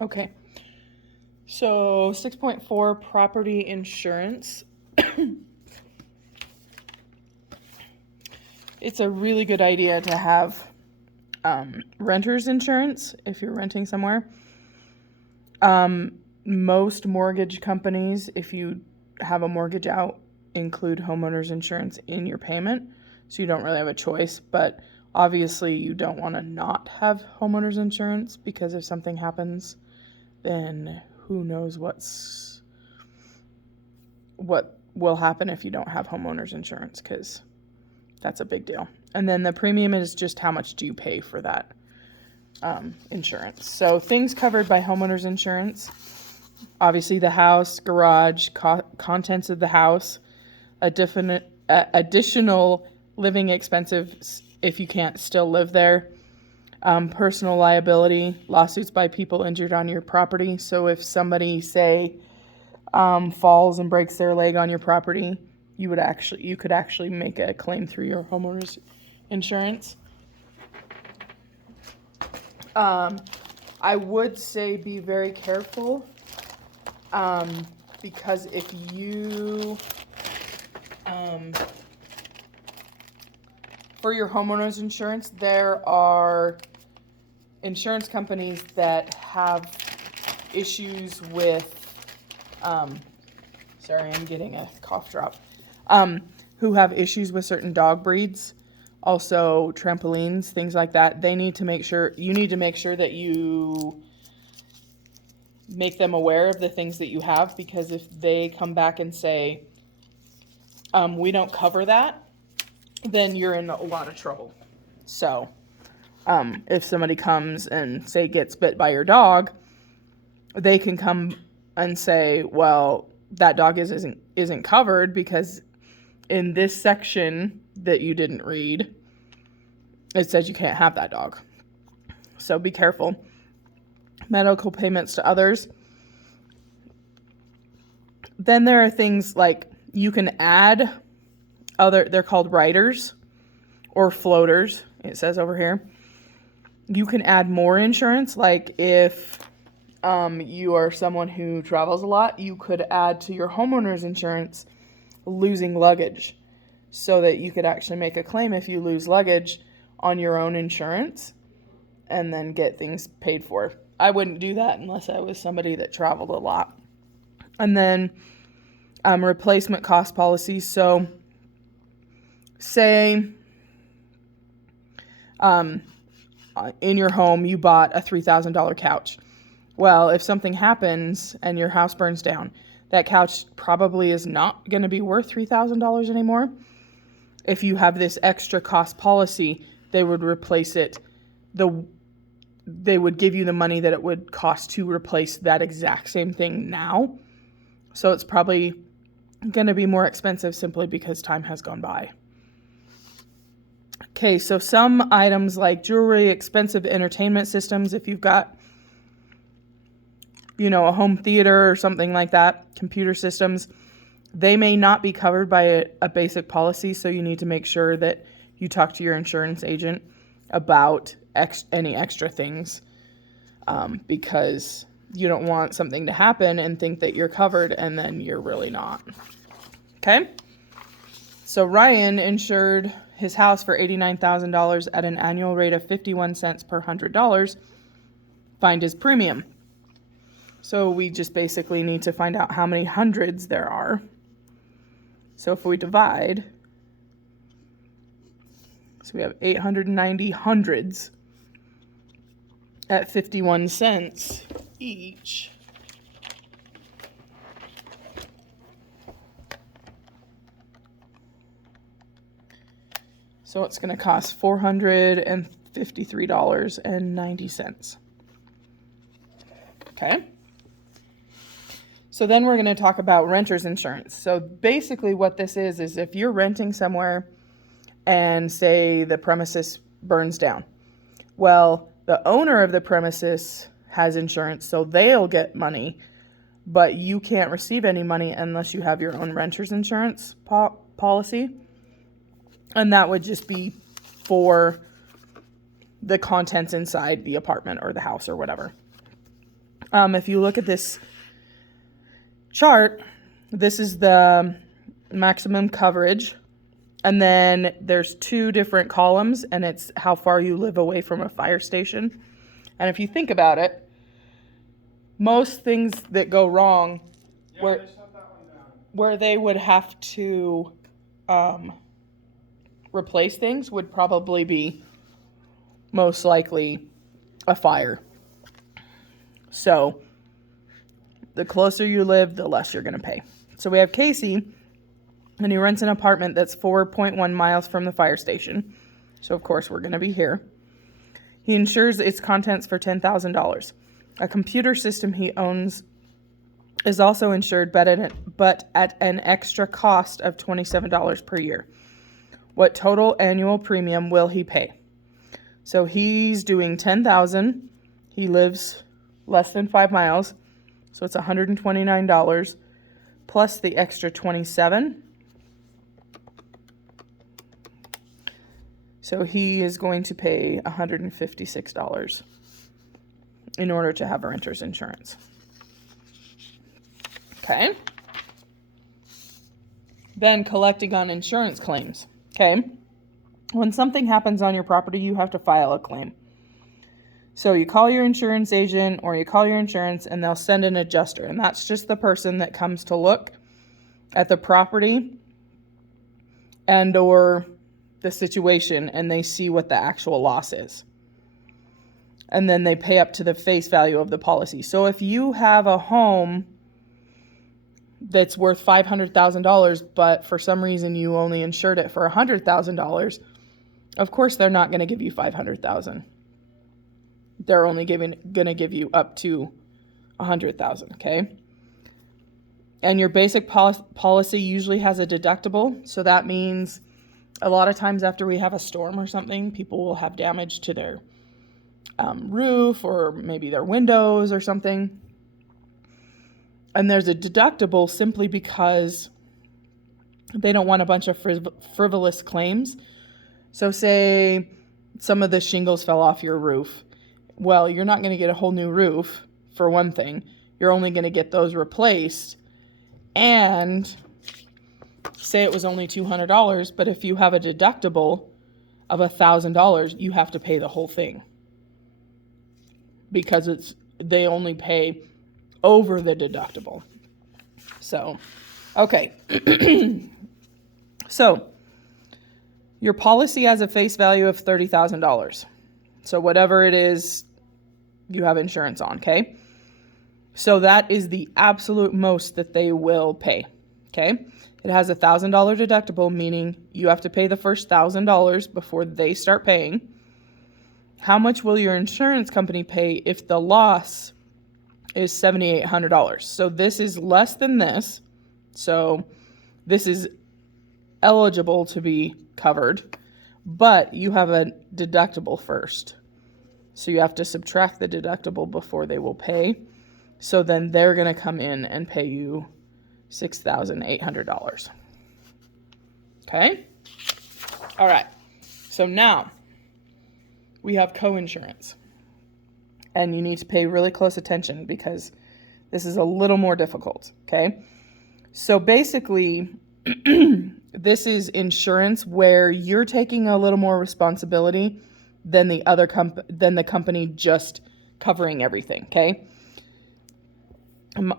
Okay. So 6.4 property insurance. It's a really good idea to have renter's insurance if you're renting somewhere. Most mortgage companies, if you have a mortgage out, include homeowners insurance in your payment, so you don't really have a choice. But obviously, you don't want to not have homeowners insurance, because if something happens, then who knows what will happen if you don't have homeowners insurance, because that's a big deal. And then the premium is just how much do you pay for that insurance. So things covered by homeowners insurance: obviously the house, garage, contents of the house, additional living expenses if you can't still live there, personal liability, lawsuits by people injured on your property. So if somebody, say, falls and breaks their leg on your property, you could actually make a claim through your homeowner's insurance. I would say be very careful, because if you, for your homeowner's insurance, there are insurance companies that have issues with, sorry, I'm getting a cough drop, who have issues with certain dog breeds, also trampolines, things like that. You need to make sure that you make them aware of the things that you have, because if they come back and say, we don't cover that, then you're in a lot of trouble. So if somebody comes and, say, gets bit by your dog, they can come and say, well, that dog isn't covered because in this section that you didn't read, it says you can't have that dog. So be careful. Medical payments to others. Then there are things like you can add they're called riders or floaters, it says over here. You can add more insurance, like if you are someone who travels a lot, you could add to your homeowner's insurance losing luggage, so that you could actually make a claim if you lose luggage on your own insurance and then get things paid for. I wouldn't do that unless I was somebody that traveled a lot. And then replacement cost policies. So say in your home you bought a $3,000 couch. Well, if something happens and your house burns down, that couch probably is not going to be worth $3,000 anymore. If you have this extra cost policy, they would replace it. They would give you the money that it would cost to replace that exact same thing now. So it's probably going to be more expensive simply because time has gone by. Okay, so some items like jewelry, expensive entertainment systems, if you've got, a home theater or something like that, computer systems, they may not be covered by a basic policy, so you need to make sure that you talk to your insurance agent about any extra things, because you don't want something to happen and think that you're covered and then you're really not. Okay? So Ryan insured his house for $89,000 at an annual rate of 51 cents per $100. Find his premium. So we just basically need to find out how many hundreds there are. So if we divide, so we have 890 hundreds at 51 cents each. So it's going to cost $453.90. Okay. So then we're going to talk about renter's insurance. So basically what this is if you're renting somewhere and, say, the premises burns down. Well, the owner of the premises has insurance, so they'll get money, but you can't receive any money unless you have your own renter's insurance policy. And that would just be for the contents inside the apartment or the house or whatever. If you look at this chart, this is the maximum coverage. And then there's two different columns, and it's how far you live away from a fire station. And if you think about it, most things that go wrong where they would have to replace things would probably be most likely a fire. So the closer you live, the less you're going to pay. So we have Casey, and he rents an apartment that's 4.1 miles from the fire station. So of course we're going to be here. He insures its contents for $10,000. A computer system he owns is also insured, but at an extra cost of $27 per year. What total annual premium will he pay? So he's doing $10,000. He lives less than 5 miles, so it's $129 plus the extra $27. So he is going to pay $156 in order to have renter's insurance. Okay. Then collecting on insurance claims. Okay. When something happens on your property, you have to file a claim. So you call your insurance agent or you call your insurance and they'll send an adjuster. And that's just the person that comes to look at the property and or the situation, and they see what the actual loss is. And then they pay up to the face value of the policy. So if you have a home that's worth $500,000, but for some reason you only insured it for $100,000, of course they're not going to give you $500,000. They're only going to give you up to $100,000, okay? And your basic policy usually has a deductible, so that means a lot of times after we have a storm or something, people will have damage to their roof or maybe their windows or something. And there's a deductible simply because they don't want a bunch of frivolous claims. So say some of the shingles fell off your roof. Well, you're not going to get a whole new roof, for one thing. You're only going to get those replaced. And say it was only $200, but if you have a deductible of $1,000, you have to pay the whole thing. Because they only pay over the deductible. So, okay. So, your policy has a face value of $30,000. So whatever it is you have insurance on, okay? So that is the absolute most that they will pay, okay? It has a $1,000 deductible, meaning you have to pay the first $1,000 before they start paying. How much will your insurance company pay if the loss is $7,800? So this is less than this. So this is eligible to be covered, but you have a deductible first. So you have to subtract the deductible before they will pay. So then they're going to come in and pay you $6,800. Okay? All right. So now we have co-insurance. And you need to pay really close attention because this is a little more difficult. Okay? So basically, this is insurance where you're taking a little more responsibility than the company just covering everything, okay?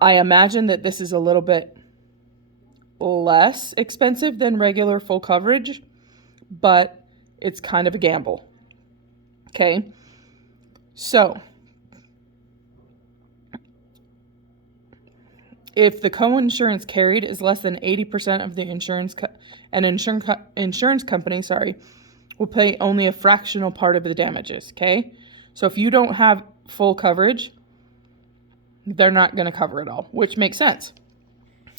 I imagine that this is a little bit less expensive than regular full coverage, but it's kind of a gamble, okay? So, if the co-insurance carried is less than 80% of the insurance, insurance company, will pay only a fractional part of the damages, okay? So if you don't have full coverage, they're not going to cover it all, which makes sense.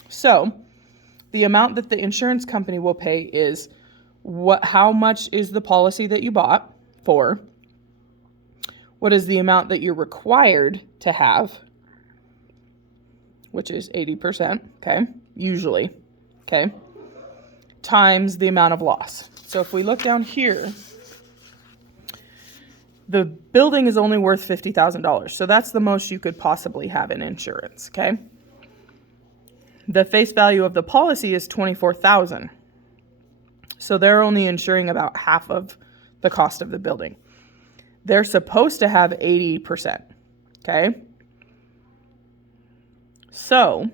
So the amount that the insurance company will pay is how much is the policy that you bought for, what is the amount that you're required to have, which is 80%, okay, usually, okay, times the amount of loss. So if we look down here, The building is only worth $50,000. So that's the most you could possibly have in insurance, okay? The face value of the policy is $24,000. So they're only insuring about half of the cost of the building. They're supposed to have 80%, okay? So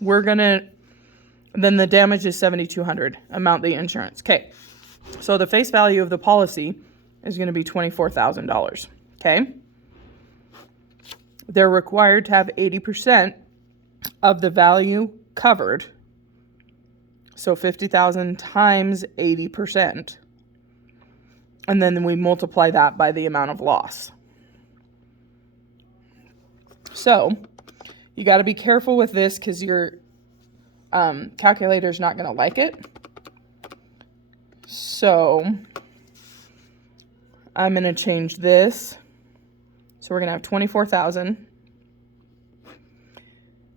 then the damage is $7,200, amount the insurance. Okay, so the face value of the policy is going to be $24,000, okay? They're required to have 80% of the value covered. So 50,000 times 80%. And then we multiply that by the amount of loss. So you got to be careful with this because your calculator is not going to like it. So I'm going to change this. So we're going to have 24,000.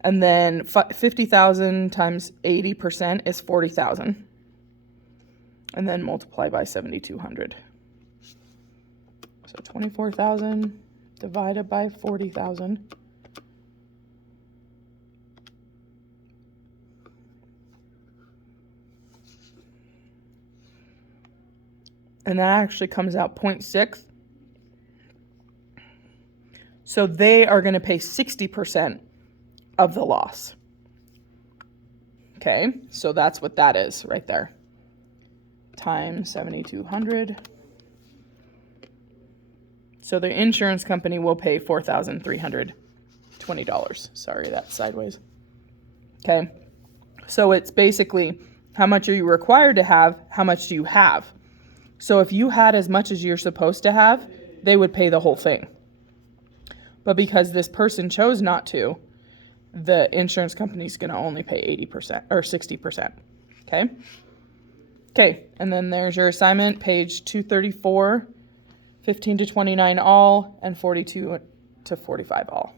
And then 50,000 times 80% is 40,000. And then multiply by 7,200. So 24,000 divided by 40,000. And that actually comes out 0.6. So they are going to pay 60% of the loss. Okay, so that's what that is right there. Times 7,200. So the insurance company will pay $4,320. Sorry, that's sideways. Okay, so it's basically how much are you required to have, how much do you have? So if you had as much as you're supposed to have, they would pay the whole thing. But because this person chose not to, the insurance company is going to only pay 80% or 60%. Okay? Okay, and then there's your assignment, page 234, 15 to 29 all, and 42 to 45 all.